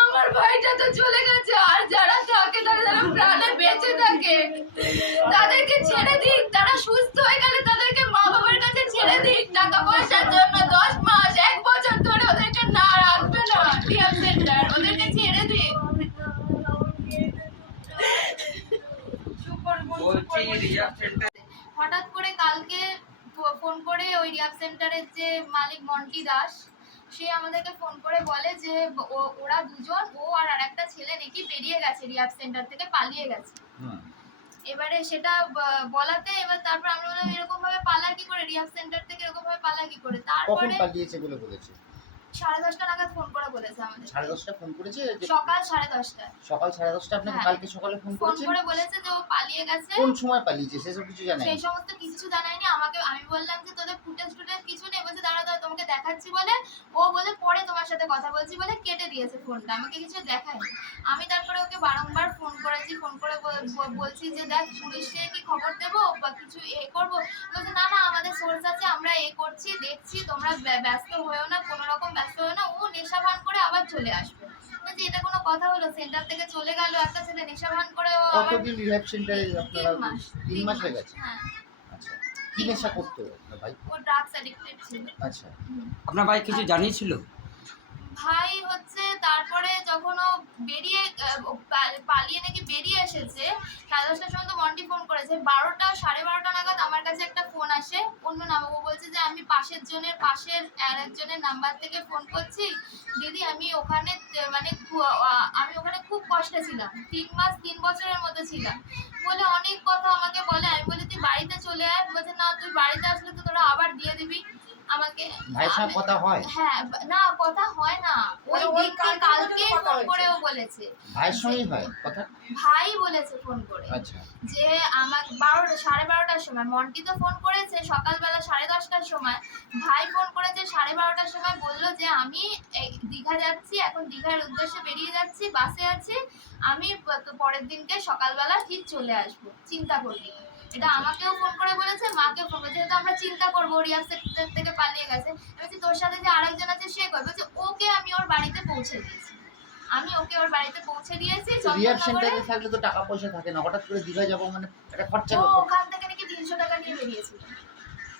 আমার ভাইটা তো চলে গেছে, আর যারা থাকে তারা যারা প্রাণে বেঁচে থাকে তাদেরকে ছেড়ে দিক, তারা সুস্থ হয়ে গেলে তাদেরকে মা বাবার কাছে ছেড়ে দিক। টাকা পয়সার জন্য 10 মাস 1 বছর ধরে ওদেরকে না রাখবে না রিহ্যাব সেন্টার, ওদেরকে ছেড়ে দিক। হঠাৎ করে কালকে ফোন করে ওই রিহ্যাব সেন্টারের যে মালিক মন্টি দাস, সে আমাদেরকে ফোন করে বলে যে ওরা দুজন, ও আর আরেকটা ছেলে নাকি বেরিয়ে গেছে রিহ্যাব সেন্টার থেকে, পালিয়ে গেছে। এবারে সেটা বলাতে এবার তারপর আমরা বললাম এরকম ভাবে পালা কি করে, রিহ্যাব সেন্টার থেকে এরকম ভাবে পালা কি করে। তারপরে পালিয়েছে বলে বলেছে 10:30 নাগাদ ফোন করে বলেছে আমাদের। 10:30 ফোন করেছে? সকাল 10:30 সকাল 10:30 আপনাকে কালকে সকালে ফোন করে বলেছে যে ও পালিয়ে গেছে। কোন সময় পালিয়েছে সেসব কিছু জানেন? সেই সমস্ত কিছু জানায়নি আমাকে। আমি বললাম যে তোদের ফুটেজ কিছু নেই, বলছে দাঁড়া দাঁড়া তোমাকে দেখাচ্ছি বলে, ও বলে পরে তোমার সাথে কথা বলছি বলে কেটে দিয়েছে ফোনটা, আমাকে কিছু দেখায়নি। আমি তারপরে ওকে বারংবার ফোন করেছি, ফোন করে বলছি যে দেখ পুলিশে কি খবর দেবো বা কিছু করবো, বলছে না না আমাদের সোর্স আছে, আমরা করছি দেখছি, তোমরা ব্যস্ত হয়েও না, কোনো রকম ব্যস্ত হয়েও না। ও নেশা ভান করে আবার চলে আসবে, বলছি এটা কোনো কথা হলো? সেন্টার থেকে চলে গেল একটা ছেলে নেশা ভান করে। কতদিন রিহ্যাব সেন্টারে আপনারা? 3 মাস হয়ে গেছে। হ্যাঁ। আচ্ছা, কি নেশা করতো আপনার ভাই? ও ড্রাগস অ্যাডিক্টেড ছিল। আচ্ছা, আপনার ভাই কিছু জানিয়েছিল? ভাই হচ্ছে তারপরে যখন ও বেরিয়ে পালিয়ে নাকি বেরিয়ে এসেছে, 10:30টার সময় তো মন্টি ফোন করেছে। 12টা 12:30 নাগাদ আমার কাছে একটা ফোন আসে অন্য নাম। ও বলছে যে আমি পাশের আরেকজনের নাম্বার থেকে ফোন করছি দিদি, আমি ওখানে মানে আমি ওখানে খুব কষ্টে ছিলাম, 3 মাস 3 বছরের মতো ছিলাম বলে অনেক কথা আমাকে বলে। আমি বলি তুই বাড়িতে চলে আয়, বলছে না তুই বাড়িতে আসলে তো তোরা আবার দিয়ে দিবি আমাকে। ভাইয়ের সাথে কথা হয়? হ্যাঁ, না কথা হয় না, ওই দিনকে কালকে ফোন করেও বলেছে। ভাইয়ের সঙ্গেই হয় কথা? ভাই বলেছে ফোন করে। আচ্ছা, যে আমার 12টার সময় মন্টি তো ফোন করেছে সকালবেলা 10:30টার সময়, ভাই ফোন করেছে 12:30টার সময়, বললো যে আমি দীঘা যাচ্ছি, এখন দীঘার উদ্দেশ্যে বেরিয়ে যাচ্ছি, বাসে আছি, আমি পরের দিনকে সকালবেলা ঠিক চলে আসবো, চিন্তা করবি। এটা আমাকেও ফোন করে বলেছে, মাকেও ফোন করেছে, যেহেতু আমরা চিন্তা করবো রিহ্যাব সেন্টার থেকে পালিয়ে গেছে। বলছি তোর সাথে যে আরেকজন আছে সে কই, বলছে ওকে আমি ওর বাড়িতে পৌঁছে দিয়েছি, আমি ওকে ওর বাড়িতে পৌঁছে দিয়েছি। রিহ্যাব সেন্টারে থাকলে তো টাকা পয়সা থাকে না, হঠাৎ করে দীঘা যাবো মানে একটা খরচা। ও ওখান থেকে নাকি 300 টাকা নিয়ে বেরিয়েছিল।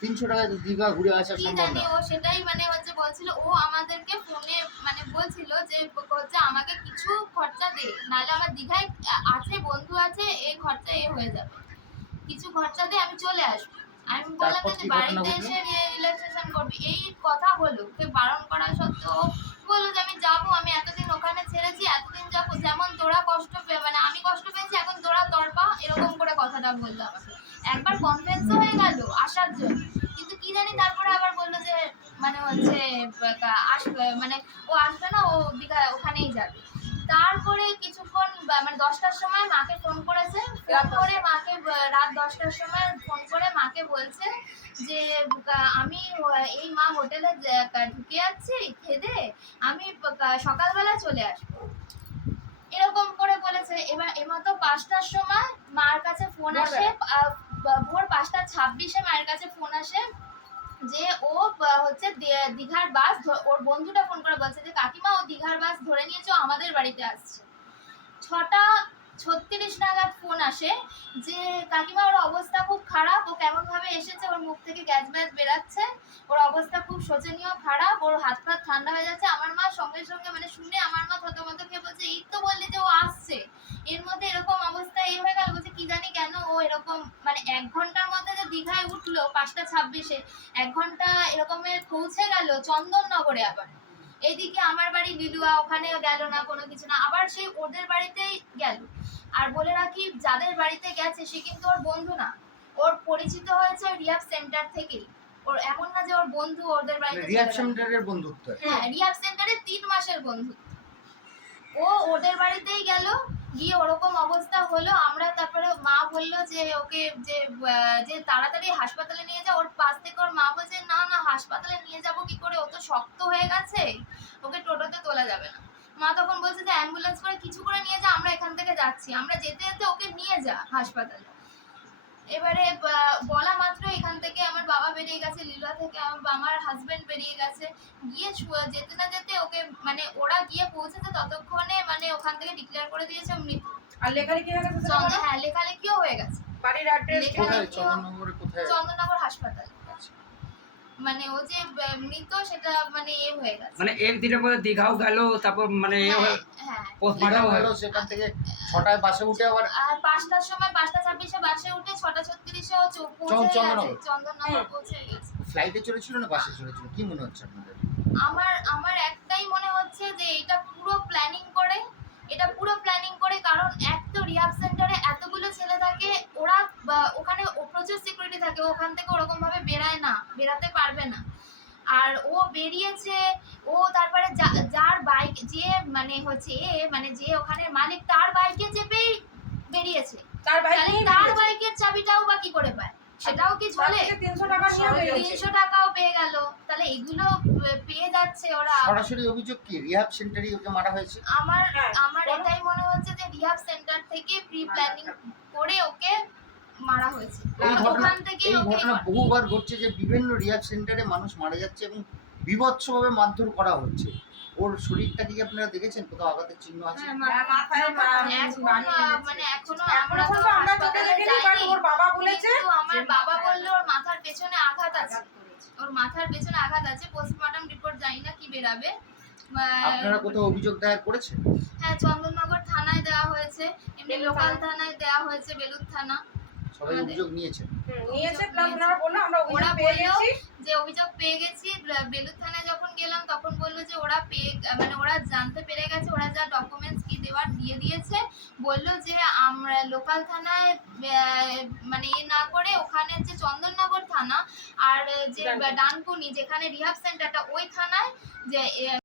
300 টাকায় দীঘা ঘুরে আসা কি সম্ভব জানি, না। ও সেটাই মানে হচ্ছে বলছিল, ও আমাদেরকে ফোনে মানে বলছিল যে হচ্ছে আমাকে কিছু খরচা দে, নাহলে আমার দীঘায় আছে বন্ধু আছে, এই খরচা হয়ে যাবে, কিছু খরচা দে আমি চলে আসবো। আমি বললাম যে বাড়িতে এসে রিল্যাক্সেশন করবি, এই কথা হলো। ওকে বারণ করা সত্ত্বেও বললো যে আমি যাবো, আমি এতদিন ওখানে ছেড়েছি, এতদিন যাবো, যেমন তোরা কষ্ট মানে আমি কষ্ট পেয়েছি, এখন তোরা তরপা, এরকম করে কথাটা বললো আমাকে। একবার কনফারেন্সও হয়ে গেল আসার জন্য, কিন্তু কি জানি তারপরে আবার বললো যে মানে হচ্ছে আসবে, মানে ও আসবে না, ও দীঘা ওখানেই যাবে। তারপরে কিছুক্ষণ মানে 10টার সময় মাকে ফোন করেছে, ফোন করে মাকে রাত 10টার সময় ফোন করে মাকে বলছে যে আমি এই মা হোটেলে ঢুকে যাচ্ছি খেদে, আমি সকালবেলা চলে আসবো, এরকম করে বলেছে। এবার এমতো 5টার সময় মার কাছে ফোন আসে, ভোর 5:26 মায়ের কাছে ফোন আসে যে ও হচ্ছে দীঘার বাস, ওর বন্ধুটা ফোন করে বলছে যে কাকিমা ও দীঘার বাস ধরে নিয়েছে, আমাদের বাড়িতে আসছে। 6:36 নাগাদ ফোন আসে যে কাকিমা ওর অবস্থা খুব খারাপ, ও কেমন ভাবে এসেছে, ওর মুখ থেকে গ্যাস বেরাচ্ছে, ওর অবস্থা খুব শোচনীয় খারাপ, ওর হাত পা ঠান্ডা হয়ে যাচ্ছে। আমার মা সঙ্গে সঙ্গে মানে শুনে আমার মা থতমত খেয়ে বলছে এই তো বললি যে ও আসছে, এর মধ্যে এরকম অবস্থা হয়ে গেল। বলছে কি জানি কেন ও এরকম, মানে 1 ঘন্টার মধ্যে যে দীঘায় উঠলো 5:26, 1 ঘন্টা এরকমের পৌঁছে গেল চন্দননগরে। আবার এইদিকে আমার বাড়ি লিলুয়া, ওখানেও গেল না, কোনো কিছু না, আবার সেই ওদের বাড়িতেই গেল। আর বলে রাখি যাদের বাড়িতে গেছে সে কিন্তু ওর বন্ধু না, ওর পরিচিত হয়েছে ওই রিহ্যাব সেন্টার থেকেই। ওর এমন না যে ওর বন্ধু ওদের বাড়িতে। রিহ্যাব সেন্টারের বন্ধুত্ব? হ্যাঁ, রিহ্যাব সেন্টারে 3 মাসের বন্ধু। ও ওদের বাড়িতেই গেল, গিয়ে ওরকম অবস্থা হলো। আমরা তারপরে মা বললো যে ওকে যে তাড়াতাড়ি হাসপাতালে নিয়ে যাও। ওর পাশ থেকে ওর মা বলছে না না হাসপাতালে নিয়ে যাব কি করে, ও তো শক্ত হয়ে গেছে, ওকে টোটোতে তোলা যাবে না। মা তখন বলছে যে অ্যাম্বুলেন্স করে কিছু করে নিয়ে যা, আমরা এখান থেকে যাচ্ছি, আমরা যেতে যেতে ওকে নিয়ে যা হাসপাতালে। এবারে বলা মাত্র এখান থেকে আমার বাবা বেরিয়ে গেছে, লিলুয়া থেকে আমার হাজবেন্ড বেরিয়ে গেছে, গিয়ে যেতে না যেতে ওকে মানে ওরা গিয়ে পৌঁছেছে ততক্ষণে মানে ওখান থেকে ডিক্লেয়ার করে দিয়েছে মৃত। আর লেখালেখি হয়ে গেছে সেটা বলো? হ্যাঁ, লেখালেখিও হয়ে গেছে। বাড়ির অ্যাড্রেস কোথায় চন্দননগরে কোথায়? চন্দননগর হাসপাতাল। মানে ও যে মৃত সেটা মানে এ হয়ে গেছে। মানে একদিনের মধ্যে দীঘাও গেল, তারপর মানে হ্যাঁ, পোস্টমর্টম হলো সেখান থেকে 6টায় বাসে উঠে আবার আর 5টার সময় 5:26 বাসে উঠে 6:36 ও পৌঁছে গেছে চন্দননগর। চন্দননগর পৌঁছে গেছে। ফ্লাইটে চড়েছিল না বাসে চড়েছিল, কি মনে হচ্ছে আপনাদের? আমার একটাই মনে হচ্ছে যে এটা পুরো প্ল্যানিং করে, কারণ এক তো রিহাব সেন্টারে এতগুলো ছেলে থাকে, ওরা ওখানে প্রচুর সিকিউরিটি থাকে, ওখান থেকে ওরকম ভাবে বেরাতে পারবে না। আর ও বেরিয়েছে, ও তারপরে যার বাইক যে মানে হচ্ছে মানে যে ওখানে মালিক তার বাইকে চেপেই বেরিয়েছে, তার বাইক তাহলে নিয়ে তার বেরিয়েছে। বাইকের চাবিটাও বা কি করে পায়? সেটাও কি তার চলে? থেকে 300 টাকা নিয়ে বেরিয়েছে। 300 টাকাও পেয়ে গেল, তাহলে এগুলো পেয়ে যাচ্ছে ওরা। সরাসরি অভিযোগ কি রিহ্যাব সেন্টারেই ওকে মারা হয়েছে? আমার হ্যাঁ, আমার বলো। এটাই মনে হচ্ছে যে রিহাব সেন্টার থেকে প্রি প্ল্যানিং করে ওকে মারা হয়েছে, ওখান থেকে এই ওকে ঘটনা বহুবার ঘটছে যে বিভিন্ন রিহ্যাব সেন্টারে মানুষ মারা যাচ্ছে এবং বিভৎসভাবে মারধর করা হচ্ছে। ওর শরীরটা কি আপনারা দেখেছেন, কোথাও আঘাতের চিহ্ন আছে? হ্যাঁ, মাথায় মানে এখনো এখন আমরা তো পর্যন্ত আমরা চোখে হাসপাতালে দেখিনি, বাট যাইনি, ওর বাবা বলেছে কিন্তু আমার বাবা বললো ওর মাথার পেছনে আঘাত আছে, ওর মাথার পেছনে আঘাত আছে। পোস্টমর্টম রিপোর্ট জানি না কি বেরাবে। আপনারা কোথাও অভিযোগ দায়ের করেছেন? হ্যাঁ, চন্দননগর থানায় দেওয়া হয়েছে, এমনি লোকাল থানায় দেওয়া হয়েছে, বেলুর থানা। সবাই অভিযোগ নিয়েছেন? নিয়েছে, প্লাস ওনারা বললো আমরা ওরা ওরা পেয়ে বললো গেছি। যে অভিযোগ পেয়ে গেছি। বেলুর থানায় যখন গেলাম তখন বললো যে ওরা মানে ওরা জানতে পেরে গেছে, ওরা যা ডকুমেন্টস কি দেওয়ার দিয়ে দিয়েছে। বললো যে আমরা লোকাল থানায় মানে না করে ওখানে যে চন্দননগর থানা আর যে ডানকুনি যেখানে রিহাব সেন্টারটা ওই থানায় যে